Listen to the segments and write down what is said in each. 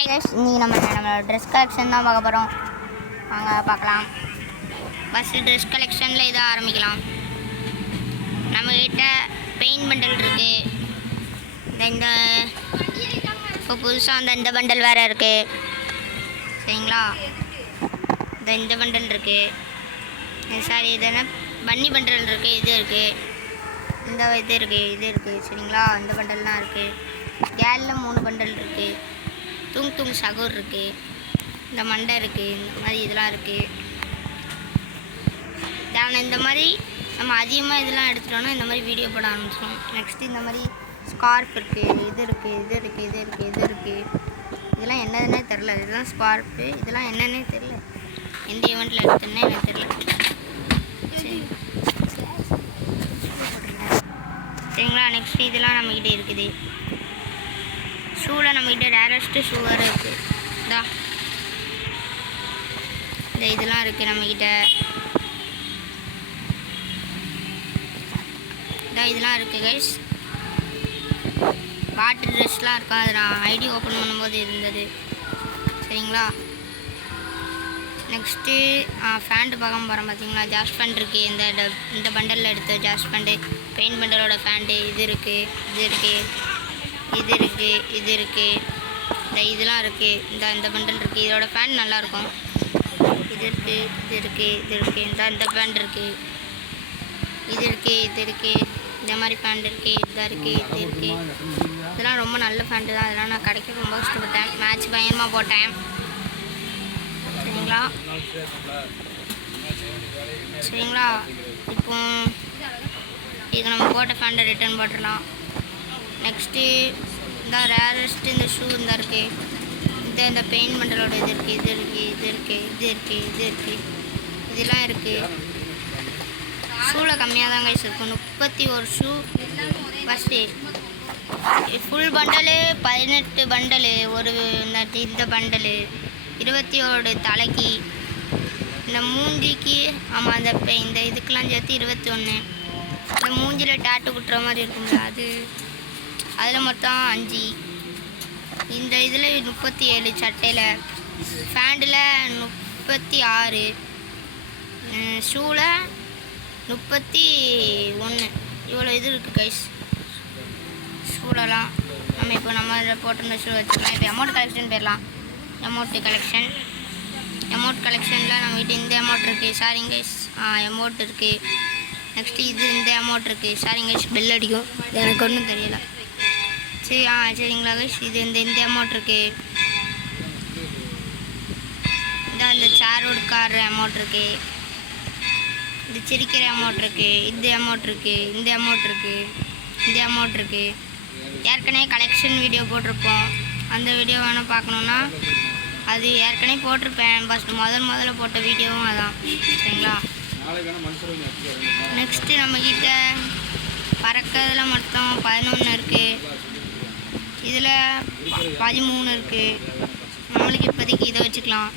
Hi guys, இன்றைக்கி நம்மளோட dress collection தான் பார்க்க போகிறோம். வாங்க பார்க்கலாம். ஃபஸ்ட்டு ட்ரெஸ் கலெக்ஷனில் இதை ஆரம்பிக்கலாம். நம்மக்கிட்ட பெயிண்ட் பண்டல் இருக்குது. இந்த இப்போ புதுசாக இந்த பண்டல் வேறு இருக்குது. சரிங்களா, இந்த பண்டல் இருக்குது. சாரி, இது என்ன பன்னி பண்டல் இருக்குது. இது இருக்குது, இது இருக்குது. சரிங்களா, இந்த பண்டல்லாம் இருக்குது. கேலில் 3 பண்டல் இருக்குது. துங் சகூர் இருக்குது. இந்த மண்டை இருக்குது. இந்த மாதிரி இதெல்லாம் இருக்குது. இந்த மாதிரி நம்ம அதிகமாக இதெல்லாம் எடுத்துட்டோன்னா இந்த மாதிரி வீடியோ போட ஆரம்பிச்சிடும். நெக்ஸ்ட்டு இந்த மாதிரி ஸ்கார்ப் இருக்குது. இது இருக்குது. இதெல்லாம் என்னதுன்னே தெரில. இதெல்லாம் ஸ்கார்ப்பு. இதெல்லாம் என்னன்னே தெரில. எந்த ஈவெண்ட்டில் எடுத்துன்னே எனக்கு தெரில. சரிங்களா, நெக்ஸ்ட்டு இதெல்லாம் நம்மக்கிட்ட இருக்குது. ஷூவில் நம்மக்கிட்ட ரேரஸ்ட்டு ஷூ வேறு இருக்குது. இதெல்லாம் இருக்குது நம்மக்கிட்ட. இதெல்லாம் இருக்குது கைஸ். வாட்டர் ட்ரெஸ்லாம் இருக்கும். அது நான் ஐடி ஓப்பன் பண்ணும்போது இருந்தது. சரிங்களா, நெக்ஸ்ட்டு ஃபேண்ட்டு பார்க்க போகிறோம். பார்த்தீங்களா, ஜாஸ்ட் ஃபேண்ட் இருக்குது. இந்த பண்டலில் எடுத்து ஜாஸ்ட் ஃபேண்ட்டு, பெயிண்ட் பண்டலோட ஃபேண்ட்டு. இது இருக்குது. இதெல்லாம் இருக்குது. இந்த பண்டல் இருக்குது. இதோட ஃபேண்ட் நல்லாயிருக்கும். இது இருக்குது. இந்த ஃபேண்ட் இருக்குது. இது இருக்குது. இந்த மாதிரி ஃபேண்ட் இருக்குது. இது இருக்குது. இதெல்லாம் ரொம்ப நல்ல ஃபேண்ட்டு தான். அதெல்லாம் நான் கடைக்கு ரொம்ப கஷ்டப்பட்டேன். மேட்ச் பயங்கரமாக போட்டேன். சரிங்களா, இப்போ இது நம்ம போட்ட ஃபேண்ட்டை ரிட்டர்ன் போட்டுடலாம். நெக்ஸ்ட்டு இந்த ரேரஸ்ட்டு இந்த ஷூ இருக்குது. இந்த பெயிண்ட் பண்டலோட இது இருக்குது. இதெல்லாம் இருக்குது. ஷூவில் கம்மியாக தான் கைஸ் இருக்கும். 31 shoe first. Full bundle 18 bundle. இந்த பண்டலு 21 தலைக்கு. இந்த மூஞ்சிக்கு ஆமாம், இந்த இதுக்கெலாம் சேர்த்து 21. இந்த மூஞ்சியில் டாட்டு குட்டுற மாதிரி இருக்கும்ல, அதில் மொத்தம் 5. இந்த இதில் 37 சட்டையில். ஃபேண்டில் 36. ஷூவில் 31. இவ்வளோ இது இருக்குது கைஸ் ஷூலலாம். நம்ம இப்போ நம்ம போட்டிருந்த ஷூ வச்சுக்கலாம். இப்போ அமௌண்ட் கலெக்ஷன் போயிடலாம். அமௌண்ட் கலெக்ஷனில் நம்மகிட்ட இந்த அமௌண்ட் இருக்குது. சாரிங்க கைஸ், அமௌண்ட் இருக்குது. நெக்ஸ்ட்டு இந்த அமௌண்ட் இருக்குது. சாரிங்க கைஸ், பெல் அடிக்கும். எனக்கு ஒன்றும் தெரியல. சரிங்களா கைஸ், இந்த அமௌண்ட் இருக்குது. இந்த சேர் உட்கார அமௌண்ட் இருக்குது. இது சிரிக்கிற அமௌண்ட் இருக்குது. இந்த அமௌண்ட் இருக்குது. ஏற்கனவே கலெக்ஷன் வீடியோ போட்டிருப்போம். அந்த வீடியோ வேணால் பார்க்கணுன்னா அது ஏற்கனவே போட்டிருப்பேன். முதல்ல போட்ட வீடியோவும் அதான். சரிங்களா, நெக்ஸ்ட்டு நம்மக்கிட்ட பறக்கிறதுல மொத்தம் 11 இருக்குது. இதில் 13 இருக்குது. நம்மளுக்கு இப்போதைக்கு இதை வச்சுக்கலாம்.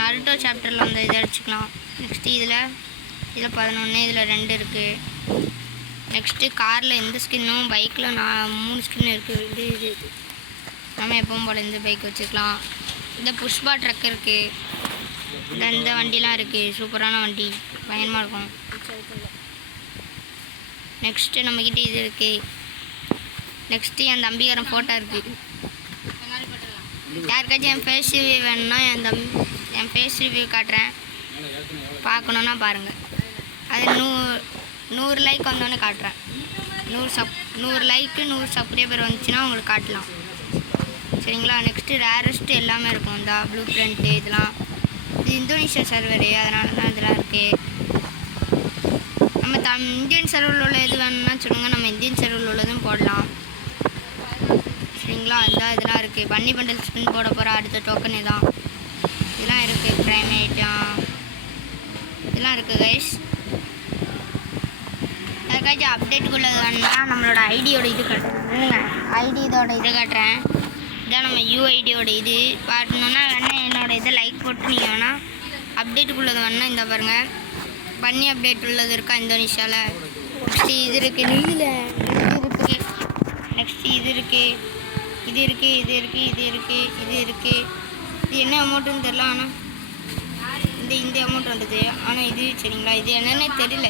நருட்டோ சாப்டரில் வந்து இதை அடிச்சுக்கலாம். நெக்ஸ்ட்டு இதில் 11, இதில் 2 இருக்குது. நெக்ஸ்ட்டு காரில் எந்த ஸ்கின்னும், பைக்கில் 3 ஸ்கின் இருக்குது. இது நம்ம எப்பவும் போல் இந்த பைக் வச்சுக்கலாம். இந்த புஷ்பா ட்ரக் இருக்குது. இந்த வண்டிலாம் இருக்குது. சூப்பரான வண்டி, பயங்கரமாக இருக்கும். நெக்ஸ்ட்டு நம்மக்கிட்ட இது இருக்குது. நெக்ஸ்ட்டு என் தம்பிக்காரன் ஃபோட்டோ இருக்குது. யாருக்காச்சும் என் ஃபேஸ் ரிவ்யூ வேணும்னா என் ஃபேஸ் ரிவ்யூ காட்டுறேன். பார்க்கணுன்னா பாருங்கள். அது 100 லைக் வந்தோடனே காட்டுறேன். 100 லைக்கு 100 சப்ஸ்கிரைபர் வந்துச்சுன்னா உங்களுக்கு காட்டலாம். சரிங்களா, நெக்ஸ்ட்டு ரேரஸ்ட்டு எல்லாமே இருக்கும். இந்த ப்ளூ பிரிண்ட்டு இதெல்லாம். இது இந்தோனேஷியா சர்வரு, அதனால தான் இதெல்லாம் இருக்குது. நம்ம இந்தியன் சர்வரில் உள்ள எது வேணும்னா சொல்லுங்கள், நம்ம இந்தியன் சர்வரில் உள்ளதும் போடலாம். சரிங்களா, இதெல்லாம் இருக்குது. பன்னி பண்டல் ஸ்பின் போட போகிற அடுத்த டோக்கன் தான். இதெல்லாம் இருக்குது. ப்ரைமேட் இதெல்லாம் இருக்குது கைஸ். அதுக்காச்சும் அப்டேட்டுக்குள்ளது வேணுன்னா நம்மளோட ஐடியோட இது காட்டுறேன். இதோட இதை காட்டுறேன். இதான் நம்ம யூஐடியோட இது பார்க்கணுன்னா வேணால் என்னோட இதை லைக் போட்டு நீங்கள் வேணால் அப்டேட்டுக்குள்ளது வேணுன்னா இந்த பாருங்கள். பன்னி அப்டேட் உள்ளது இருக்கா இந்தோனேஷியாவில். நெக்ஸ்ட்டு இது இருக்குது. நெக்ஸ்ட்டு இது இருக்குது. இது இருக்குது, இது இருக்குது, இது இருக்குது, இது இருக்குது. இது என்ன அமௌண்ட்டுன்னு தெரில. ஆனால் இந்த அமௌண்ட் வந்தது. ஆனால் இது சரிங்களா, இது என்னென்னே தெரியல,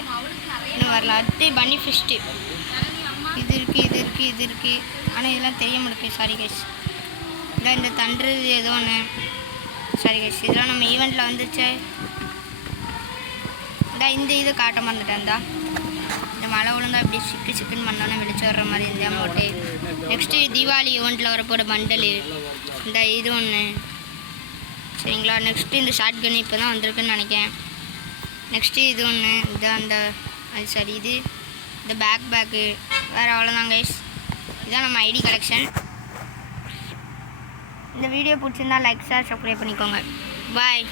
இன்னும் வரல. அடுத்து பன்னி ஃபிஸ்ட்டு இது இருக்குது, இது இருக்குது, இது இருக்குது. ஆனால் இதெல்லாம் தெரிய மாட்டேங்குது. Sorry guys. இல்லை இந்த தண்டு ஏதோ ஒன்று. சாரி கைஸ், இதெல்லாம் நம்ம ஈவெண்ட்டில் வந்துச்சு. இந்த இது காட்ட மறந்துட்டேன். இந்த மழை விழுந்தா இப்படி சிக்குன்னு பண்ணோன்னே வெளிச்சு வர்ற மாதிரி இந்த அமௌண்ட்டு. நெக்ஸ்ட்டு தீபாவளி ஈவெண்ட்டில் வரப்போகிற பண்டலு இந்த இது ஒன்று சரிங்களா. நெக்ஸ்ட்டு இந்த ஷார்ட் கன் இப்போ தான் வந்திருக்குன்னு நினைக்கிறேன். நெக்ஸ்ட்டு இது ஒன்று அது சரி, இது இந்த பேக்கு வேறு அவ்வளோதான் கைஸ். இதுதான் நம்ம ஐடி கலெக்ஷன். இந்த வீடியோ பிடிச்சிருந்தா லைக், ஷேர், சப்ஸ்கிரைப் பண்ணிக்கோங்க. பாய்.